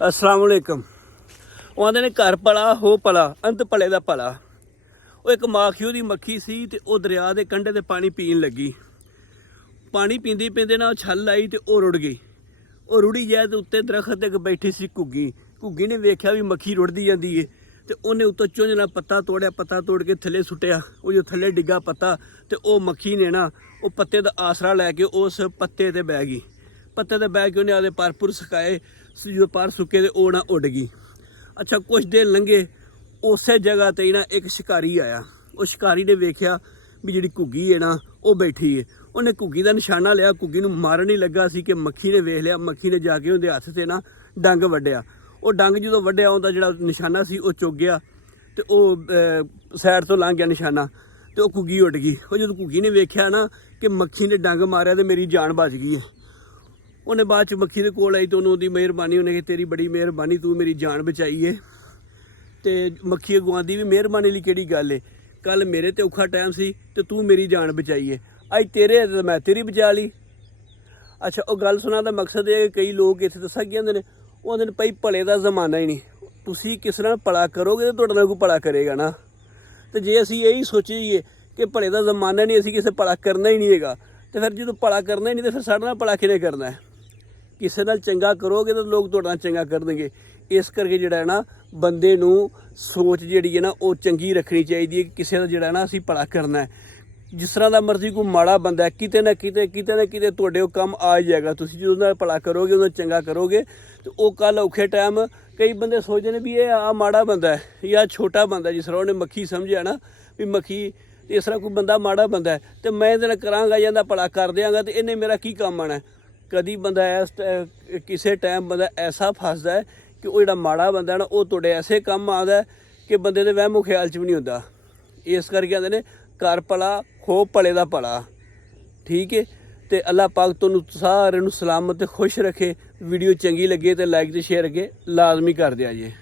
अस्सलाम वालेकुम। ਉਹ ਆਂਦੇ ਨੇ ਘਰ ਭਲਾ ਹੋ ਭਲਾ ਅੰਤ ਭਲੇ ਦਾ ਭਲਾ। ਉਹ ਇੱਕ ਮਾਖਿਓ ਦੀ ਮੱਖੀ ਸੀ ਤੇ ਉਹ ਦਰਿਆ ਦੇ ਕੰਢੇ ਤੇ ਪਾਣੀ ਪੀਣ ਲੱਗੀ। ਪਾਣੀ ਪੀਂਦੇ ਪੀਂਦੇ ਨਾ ਛੱਲ ਆਈ ਤੇ ਉਹ ਰੁੜ ਗਈ। ਉਹ ਰੁੜੀ ਜਾਏ ਤੇ ਉੱਤੇ ਦਰਖਤ ਤੇ ਬੈਠੀ ਸੀ ਘੁੱਗੀ। ਘੁੱਗੀ ਨੇ ਵੇਖਿਆ ਵੀ ਮੱਖੀ ਰੁੜਦੀ ਜਾਂਦੀ ਏ ਤੇ ਉਹਨੇ ਉੱਤੋਂ ਚੁੰਝ ਨਾਲ ਪੱਤਾ ਤੋੜਿਆ, ਪੱਤਾ ਤੋੜ ਕੇ ਥੱਲੇ ਸੁੱਟਿਆ। ਉਹ ਜੋ ਥੱਲੇ ਡਿੱਗਾ ਪੱਤਾ ਤੇ ਉਹ ਮੱਖੀ ਨੇ ਨਾ ਉਹ ਪੱਤੇ ਦਾ ਆਸਰਾ ਲੈ ਕੇ ਉਸ ਪੱਤੇ ਤੇ ਬਹਿ ਗਈ। ਪੱਤੇ ਤੇ ਬਹਿ ਕੇ ਉਹਨੇ ਆਪਦੇ ਪਰ ਸੁਕਾਏ। ਜਦੋਂ ਪਰ ਸੁੱਕੇ ਤੇ ਉਹ ਨਾ ਉੱਡ ਗਈ। ਅੱਛਾ, ਕੁਛ ਦਿਨ ਲੰਘੇ, ਉਸੇ ਜਗ੍ਹਾ ਤੇ ਨਾ ਇੱਕ ਸ਼ਿਕਾਰੀ ਆਇਆ। ਉਹ ਸ਼ਿਕਾਰੀ ਨੇ ਵੇਖਿਆ ਵੀ ਜਿਹੜੀ ਘੁੱਗੀ ਹੈ ਨਾ ਉਹ ਬੈਠੀ ਹੈ। ਉਹਨੇ ਘੁੱਗੀ ਦਾ ਨਿਸ਼ਾਨਾ ਲਿਆ। ਘੁੱਗੀ ਨੂੰ ਮਾਰਨ ਹੀ ਲੱਗਾ ਸੀ ਕਿ ਮੱਖੀ ਨੇ ਵੇਖ ਲਿਆ। ਮੱਖੀ ਨੇ ਜਾ ਕੇ ਉਹਦੇ ਹੱਥ ਤੇ ਨਾ ਡੰਗ ਵੱਢਿਆ। ਉਹ ਡੰਗ ਜਦੋਂ ਵੱਢਿਆ ਉਹਦਾ ਜਿਹੜਾ ਨਿਸ਼ਾਨਾ ਸੀ ਉਹ ਚੁੱਕ ਗਿਆ ਤੇ ਉਹ ਸਾਈਡ ਤੋਂ ਲੰਘ ਗਿਆ ਨਿਸ਼ਾਨਾ ਤੇ ਉਹ ਘੁੱਗੀ ਉੱਡ ਗਈ। ਉਹ ਜਦੋਂ ਘੁੱਗੀ ਨੇ ਵੇਖਿਆ ਨਾ ਕਿ ਮੱਖੀ ਨੇ ਡੰਗ ਮਾਰਿਆ ਤੇ ਮੇਰੀ ਜਾਨ ਬਚ ਗਈ ਹੈ, ਉਹਨੇ ਬਾਅਦ ਚ ਮੱਖੀ ਦੇ ਕੋਲ ਆਈ ਤੇ ਉਹਨੂੰ ਉਹਦੀ ਮਿਹਰਬਾਨੀ, ਉਹਨੇ ਕਿ ਤੇਰੀ ਬੜੀ ਮਿਹਰਬਾਨੀ, ਤੂੰ ਮੇਰੀ ਜਾਨ ਬਚਾਈ ਹੈ। ਤੇ ਮੱਖੀ ਅਗਵਾਂਦੀ ਵੀ ਮਿਹਰਬਾਨੀ ਲਈ ਕਿਹੜੀ ਗੱਲ ਹੈ, ਕੱਲ ਮੇਰੇ ਤੇ ਔਖਾ ਟਾਈਮ ਸੀ ਤੇ ਤੂੰ ਮੇਰੀ ਜਾਨ ਬਚਾਈ ਹੈ, ਅੱਜ ਤੇਰੇ ਤੇ ਮੈਂ ਤੇਰੀ ਬਚਾ ਲਈ। ਅੱਛਾ, ਉਹ ਗੱਲ ਸੁਣਨ ਦਾ ਮਕਸਦ ਇਹ ਹੈ ਕਿ ਕਈ ਲੋਕ ਇੱਥੇ ਦੱਸਾਂ ਕੀ ਕਹਿੰਦੇ ਨੇ, ਉਹ ਆਂਦੇ ਨੇ ਭਾਈ ਭਲੇ ਦਾ ਜ਼ਮਾਨਾ ਹੀ ਨਹੀਂ, ਤੁਸੀਂ ਕਿਸੇ ਨਾਲ ਭਲਾ ਕਰੋਗੇ ਤਾਂ ਤੁਹਾਡੇ ਨਾਲ ਕੋਈ ਭਲਾ ਕਰੇਗਾ ਨਾ। ਤੇ ਜੇ ਅਸੀਂ ਇਹੀ ਸੋਚੀਏ ਕਿ ਭਲੇ ਦਾ ਜ਼ਮਾਨਾ ਨਹੀਂ, ਅਸੀਂ ਕਿਸੇ ਭਲਾ ਕਰਨਾ ਹੀ ਨਹੀਂ ਹੈਗਾ, ਤੇ ਫਿਰ ਜਦੋਂ ਭਲਾ ਕਰਨਾ ਹੀ ਨਹੀਂ ਤੇ ਫਿਰ ਸਾਡੇ ਨਾਲ ਭਲਾ ਕਿਹਨੇ ਕਰਨਾ ਹੈ। ਕਿਸੇ ਨਾਲ ਚੰਗਾ ਕਰੋਗੇ ਤਾਂ ਲੋਕ ਤੁਹਾਡੇ ਨਾਲ ਚੰਗਾ ਕਰਨਗੇ। ਇਸ ਕਰਕੇ ਜਿਹੜਾ ਹੈ ਨਾ ਬੰਦੇ ਨੂੰ ਸੋਚ ਜਿਹੜੀ ਹੈ ਨਾ ਉਹ ਚੰਗੀ ਰੱਖਣੀ ਚਾਹੀਦੀ ਹੈ ਕਿ ਕਿਸੇ ਦਾ ਜਿਹੜਾ ਨਾ ਅਸੀਂ ਭਲਾ ਕਰਨਾ ਹੈ। ਜਿਸ ਤਰ੍ਹਾਂ ਦਾ ਮਰਜ਼ੀ ਕੋਈ ਮਾੜਾ ਬੰਦਾ ਹੈ, ਕਿਤੇ ਨਾ ਕਿਤੇ ਤੁਹਾਡੇ ਉਹ ਕੰਮ ਆ ਜਾਏਗਾ। ਤੁਸੀਂ ਜਦੋਂ ਉਹਦਾ ਭਲਾ ਕਰੋਗੇ, ਉਹਦਾ ਚੰਗਾ ਕਰੋਗੇ ਤੇ ਉਹ ਕੱਲ ਔਖੇ ਟਾਈਮ, ਕਈ ਬੰਦੇ ਸੋਚਦੇ ਨੇ ਵੀ ਇਹ ਆ ਮਾੜਾ ਬੰਦਾ ਹੈ ਜਾਂ ਛੋਟਾ ਬੰਦਾ, ਜਿਸ ਤਰ੍ਹਾਂ ਉਹਨੇ ਮੱਖੀ ਸਮਝਿਆ ਨਾ ਵੀ ਮੱਖੀ, ਇਸ ਤਰ੍ਹਾਂ ਕੋਈ ਬੰਦਾ ਮਾੜਾ ਬੰਦਾ ਹੈ ਤੇ ਮੈਂ ਇਹਦੇ ਨਾਲ ਕਰਾਂਗਾ ਜਾਂ ਇਹਦਾ ਭਲਾ ਕਰ ਦਿਆਂਗਾ ਤੇ ਇਹਨੇ ਮੇਰਾ ਕੀ ਕੰਮ ਆਉਣਾ। ਕਦੀ ਬੰਦਾ ਕਿਸੇ ਟਾਈਮ ਬੰਦਾ ਐਸਾ ਫਸਦਾ ਹੈ ਕਿ ਉਹ ਜਿਹੜਾ ਮਾੜਾ ਬੰਦਾ ਨਾ ਉਹ ਤੁਹਾਡੇ ਐਸੇ ਕੰਮ ਆਉਂਦਾ ਕਿ ਬੰਦੇ ਦੇ ਵਹਿਮੋ ਖਿਆਲ 'ਚ ਵੀ ਨਹੀਂ ਹੁੰਦਾ। ਇਸ ਕਰਕੇ ਆਉਂਦੇ ਨੇ ਘਰ ਭਲਾ ਹੋ ਭਲੇ ਦਾ ਭਲਾ। ਠੀਕ ਹੈ, ਤੇ ਅੱਲਾਹ ਪਾਕ ਤੁਹਾਨੂੰ ਸਾਰਿਆਂ ਨੂੰ ਸਲਾਮਤ ਤੇ ਖੁਸ਼ ਰੱਖੇ। ਵੀਡੀਓ ਚੰਗੀ ਲੱਗੇ ਤੇ ਲਾਈਕ ਤੇ ਸ਼ੇਅਰ ਅੱਗੇ ਲਾਜ਼ਮੀ ਕਰ ਦਿਆ ਜੇ।